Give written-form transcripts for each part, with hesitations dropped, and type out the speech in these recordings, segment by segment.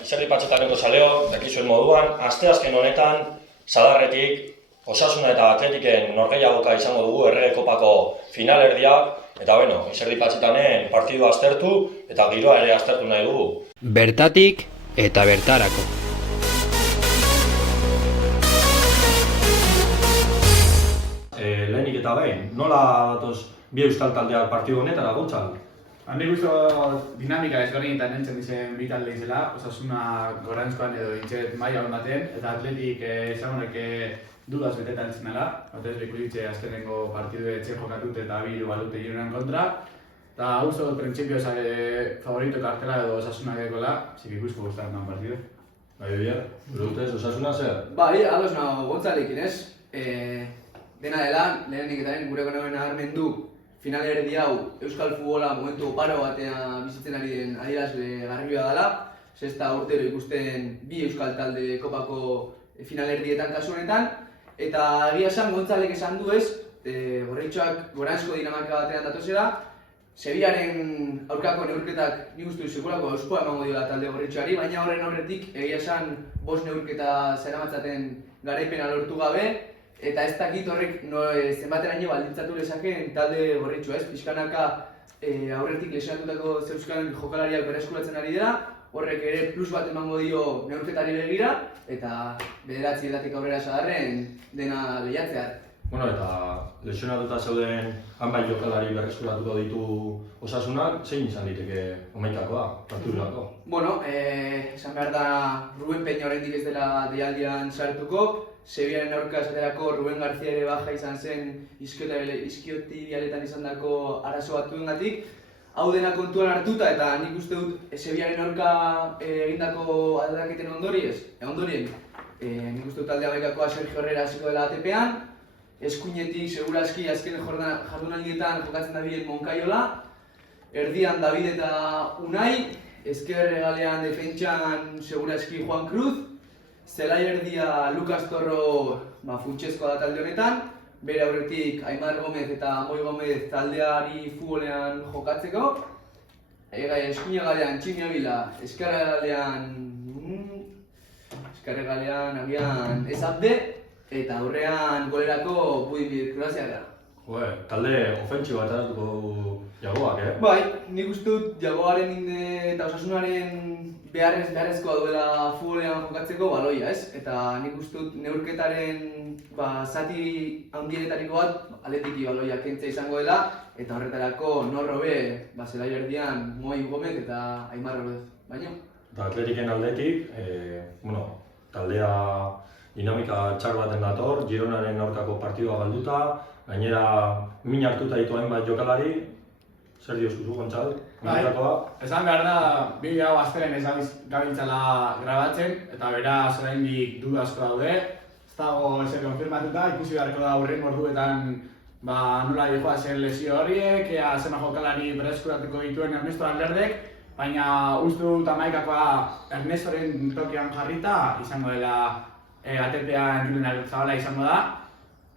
Izerdi Patxetaneko zaleo, dakizuen moduan, asteazken honetan, Sadarretik, Osasuna eta Atletiken norgehiagoka izango dugu Errege Kopako finalerdiak, eta Izerdi Patxetanen partidua aztertu eta giroa ere aztertu nahi dugu. Bertatik eta bertarako. Lehenik eta behin, nola datoz bi euskal taldeak partidu honetara gautzak? Nik uste dinamika ezberdinetan nintzen dizen bi talde izela, Osasuna gorantzkoan edo intxet maila hon baten, eta Atletik esagunek dudaz betetan zinela, batez bekulitxe azkenengo partidu etxe jokatut eta bilu balute gironan kontra. Eta uste dut printzipioz favorito kartela edo Osasuna gekola, zik ikusko guztan man partidu. Bai, Biar, gure dutez, Osasuna zer? Bai, ados nago Gontzalekin ez. Dena dela, lehenik eta gure konoen nabarmendu finalerdi hau euskal futbola momentu oparo batean bizitzen ari den adierazle garrantzitsua dela. Sexta urtero ikusten bi euskal talde kopako finalerdietan kasu honetan. Eta egia esan Gontzalek esan du ez, gorritxoak goranzko dinamika batean datozela. Sevillaren aurkako neurketak nik uste dut sekulako euskoa emango diola talde gorritxoari, baina horren aurretik egia esan 5 neurketa zeramatzaten garaipena lortu gabe. Eta ez dakit horrek zenbateraino baldintzatu lezakeen talde gorritxoa ez, pixkanaka aurretik lesionatutako zeuzkan jokalariak berreskuratzen ari dira, horrek ere plus bat emango dio neurketari begira, eta 9 aurrera Sadarren dena lehiatzear. Eta lesionatuta zeuden hanbait jokalari berreskuratuko ditu Osasunak, zein izan diteke omaikakoa, partidurako? Esan behar da Ruben Peña oraindik ez dela deialdian sartuko, Sevillaren aurka esaterako Ruben García ere baja izan zen iskiotibialetan izandako arazo batzuengatik. Hau dena kontuan hartuta eta nik uste dut Sevillaren aurka egindako aldaketen ondorien. Nik uste dut talde amaikakoa Sergio Herrera hasiko dela ATP-an, eskuinetik seguraski azken jardunaldietan jokatzen dabilen Moncayola, erdian David eta Unai, ezker hegalean defentsan seguraski Juan Cruz, zelai erdia Lucas Torro funtsezkoa da talde honetan, bere aurretik Aimar Gomez eta Moi Gomez taldeari futbolean jokatzeko, eskuin hegalean Tximi Abila, ezker hegalean agian Ezabde, eta aurrean golerako Budimir Kroaziarra. Talde ofentsibo bat hartuko Jagoak, Bai, nik uste dut Jagoaren eta Osasunaren beharrezkoa duela futbolean jokatzeko baloia, ez? Eta nik uste dut neurketaren zati handienetariko bat Atletiki baloia kentzea izango dela, eta horretarako norrobe zelai erdian Moi Gomez eta Aimar Gomez baino. Eta Atletiken aldetik, taldea dinamika txar baten dator, Gironaren aurkako partidua galduta, gainera min hartuta ditu hainbat jokalari, zer dioskuzu, Gontzal? Esan behar da, bi hau azteren ez gabiltzala grabatzen, eta beraz oraindik duda asko daude. Ez dago ezer konfirmatuta, ikusi beharko da hurrengo orduetan nola joa zen lesio horiek, ea zema jokalari berreskuratuko dituen Ernesto Alderdek, baina uste dut amaikakoa Ernestoren tokian jarrita izango dela ATP-an Julen Zabala izango da.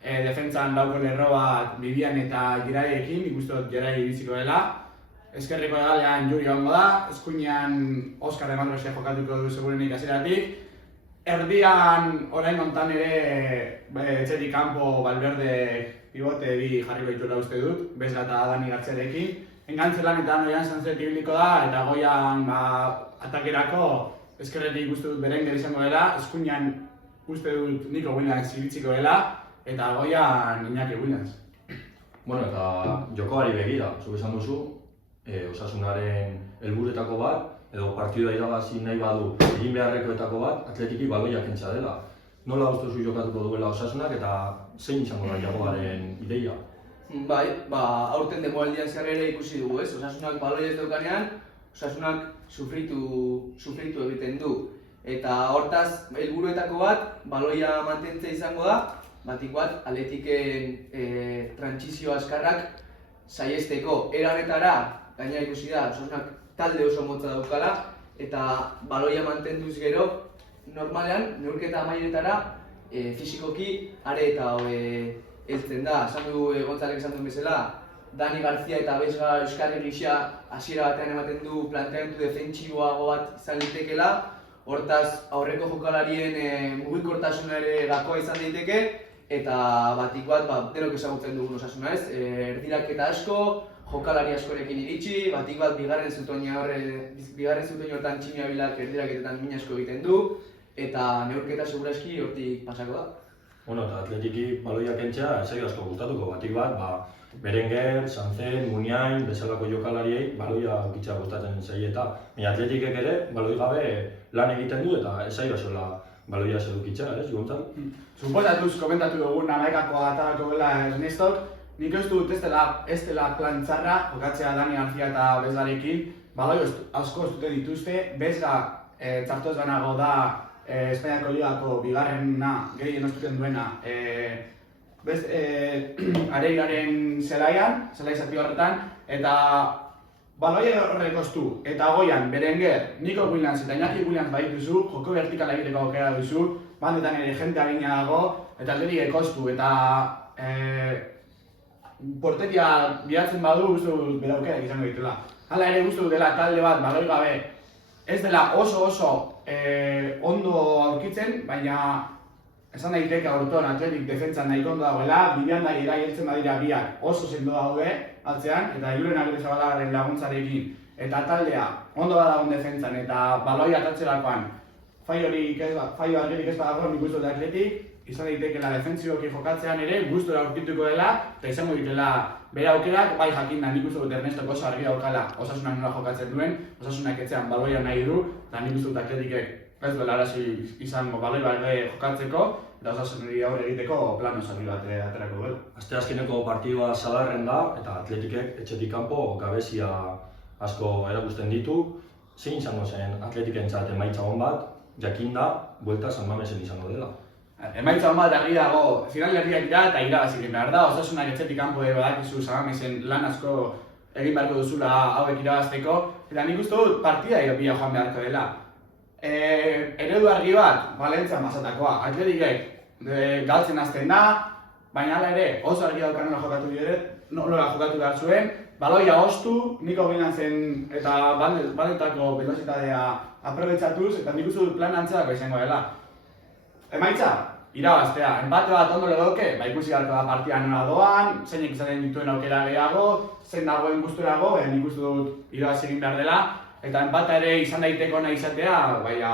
Defentsan dauko lerro bat Bibian eta Giraiekin, ikuste dut Girai biziko dela. Ezkerreko egalean Juri hongo da, eskuinean Oskar Emanrose jokatuko du segurenik hasieratik. Erdian orain hontan ere etxetik kanpo Valverde pivote bi jarriko dituela uste dut, Bezga eta Dani Gartzerekin. Engantzelan eta noian Sanzet ibiliko da, eta goian atakerako ezkerretik uste dut Berenguer izango dela, eskuinean uste dut Nico Williams ibitziko dela, eta goian Iñaki Williams. Eta jokoari begira, zuk esan duzu, Osasunaren helburuetako bat, edo partidua irabazi nahi badu egin beharrekoetako bat, Atletiki baloia kentzea dela. Nola uste duzu jokatuko duela Osasunak eta zein izango da Jagoaren ideia? Bai, aurten denboraldian zer ere ikusi dugu, ez? Osasunak baloia ez daukanean, Osasunak sufritu egiten du. Eta hortaz, helburuetako bat, baloia mantentzea izango da, batik bat, Atletiken trantsizio azkarrak saihesteko. Era honetara, gaina ikusi da, Osasunak talde oso motza daukala, eta baloia mantenduz gero, normalean, neurketa amaieretara, fisikoki are eta heltzen da. Esan du Gontzalek esan duen bezala, Dani García eta Bezga Euskarri gisa hasiera batean ematen du planteamendu defentsiboago bat izan litekeela. Hortaz, aurreko jokalarien mugikortasuna ere gakoa izan daiteke, eta batik bat, denok ezagutzen dugun Osasuna, ez? Erdiraketa asko, jokalari askorekin iritsi, batik bat bigarren zutoina horretan Tximi Abilak erdiraketetan min asko egiten du, eta neurketa seguraski hortik pasako da. Bueno, eta Atletiki baloia kentzea ez asko gustatuko, batik bat, Berenguer, Sanzen, Muniain, bezalako jokalariei baloia ukitzea gustatzen zaieta. Baina Atletikek ere baloi gabe lan egiten du eta ez aiola baloia sedukitzea, ez, Gontzal? Suposatuz komentatu dugun amaikako atalako dela Ernestok, nik ez dut ez dela plan txarra, jokatzea Dani Garcia eta Bezgarekin, baloi asko ez dute dituzte, Bezga txartu ez banago da Espainiako Ligako bigarrena gehien ostuten duena Areilaren zelai zati horretan, eta baloi horrek ostu, eta goian Berenguer, Nico Williams eta Iñaki Williams badituzu, joko vertikala egiteko aukera duzu, bandetan ere jente agina dago, eta alderik ekostu, eta porteria bilatzen badu guztu bera aukerak izango ditula. Hala ere guztu dela talde bat baloi gabe ez dela oso ondo aurkitzen, baina esan daiteke aurton Atletik defentsan nahiko ondo dagoela, bideandari erailtzen badira biak oso sendo daude atzean, eta Julen Agirrezabalagaren laguntzarekin eta taldea ondo badagoen defentsan eta baloi atatzerakoan faio alderik ez badagoen nik uste dut Atletik, izan daitekeela defentsiboki jokatzean ere gustura aurkituko dela eta izango ditela bere aukerak, bai jakin da nik uste dut Ernestok oso argi daukala Osasunak nola jokatzen duen, Osasunak etxean baloia nahi du, eta nik uste dut Atletikek ez duela arazi izango baloi bat jokatzeko, eta Osasunari aurre egiteko plano zarri bat aterako duela. Asteazkeneko partidua sadarren da, eta Atletikek etxetik kanpo gabezia asko erakusten ditu. Zein izango zen Atletikentzat emaitza on bat, jakinda, buelta San Mamesen izango dela. Emaitza on bat argi dago, finalerdiak dira eta irabazi egin behar da. Osasunak etxetik kanpo badakizu San Mamesen lan asko egin beharko duzula hauek irabazteko, eta nik uste dut partida bila joan beharko dela. Eredu argi bat, Valentzia Mazatakoa, Atletikek galtzen hasten da, baina hala ere oso argi dauka nola jokatu behar zuen, baloia ostu, Nico Williamsen eta bandetako velozitatea aprobetxatuz, eta nik uste dut plan antzerako izango dela. Emaitza, irabaztea, enpate bat ondo legoke, ikusi beharko da partida nola doan, zeinek izaten dituen aukera gehiago, zein dagoen gusturago, nik uste dut irabazi egin behar dela, eta enpata ere izan daiteko nahi izatea, baina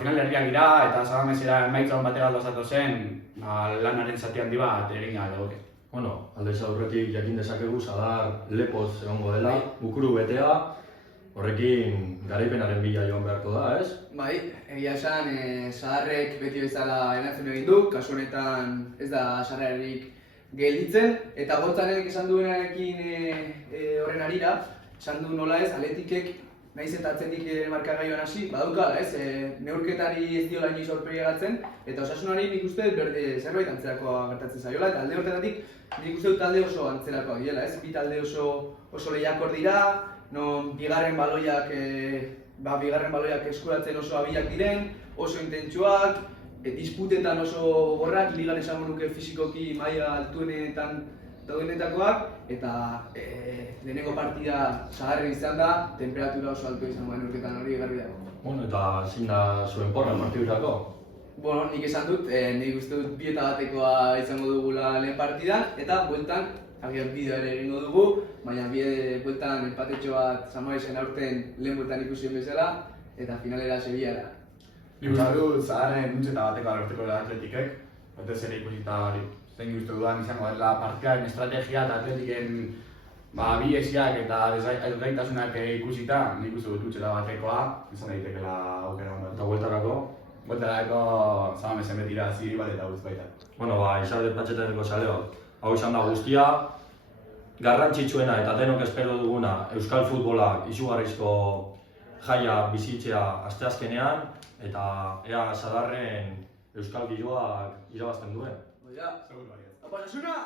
finalerdiak dira eta Sabamesera emaitza on batera aldozatu zen, lanaren zati handi bat egin legoke. Bueno, aldez aurretik jakin dezakegu Sadar lepoz egongo dela, bukuru betea, horrekin garaipenaren bila joan beharko da, ez? Bai, egia esan, Sadarrek beti bezala erantzun egin du, kasu honetan ez da sarrerarik gelditzen, eta Gontzalek esan duenarekin horren harira, esan du nola ez, Atletikek nahiz eta atzetik markagailuan hasi, badaukala ez, neurketari ez diola inoiz aurpegiratzen, eta Osasunari nik uste zerbait antzerakoa gertatzen zaiola, eta alde horretatik nik uste dut talde oso antzerakoa direla ez, bi talde oso lehiakor dira, non bigarren baloiak eskuratzen oso abilak diren, oso intentsuak, disputetan oso gogorrak, ligan esango nuke fisikoki maila altuenetan daudenetakoak, eta lehenengo partida Sadarren izan da, temperatura oso altua izango neurketan hori garbi dago. Bueno, eta zein da zuen porra partidurako? Bueno, nik esan dut, nik uste dut 2-batekoa izango dugula lehen partidan, eta bueltan, agian bideo ere egingo dugu, baina bueltan empatetxo bat San Mamesen aurten lehen bueltan ikusien bezala, eta finalera Sevillara. Nik uste dut Sadarren 1-batekoa lortuko dela Atletikek, batez ere ikusita hori. Zein uste dudan izango dela partidaren estrategia eta Atletiken bi esiak eta desgaitasunak ikusita, nik uste dut 1-batekoa izan daitekeela aukera ondo. Eta bueltarako? Bueltarako Sabamesen betira ziri bat eta guzti baita. Bueno, Izarde Patxeteneko saleo, hau izan da guztia, garrantzitsuena eta denok espero duguna Euskal Futbolak izugarrizko jaia bizitzea asteazkenean, eta ea Sadarren Euskal giroak irabazten duen. Oida, Osasuna!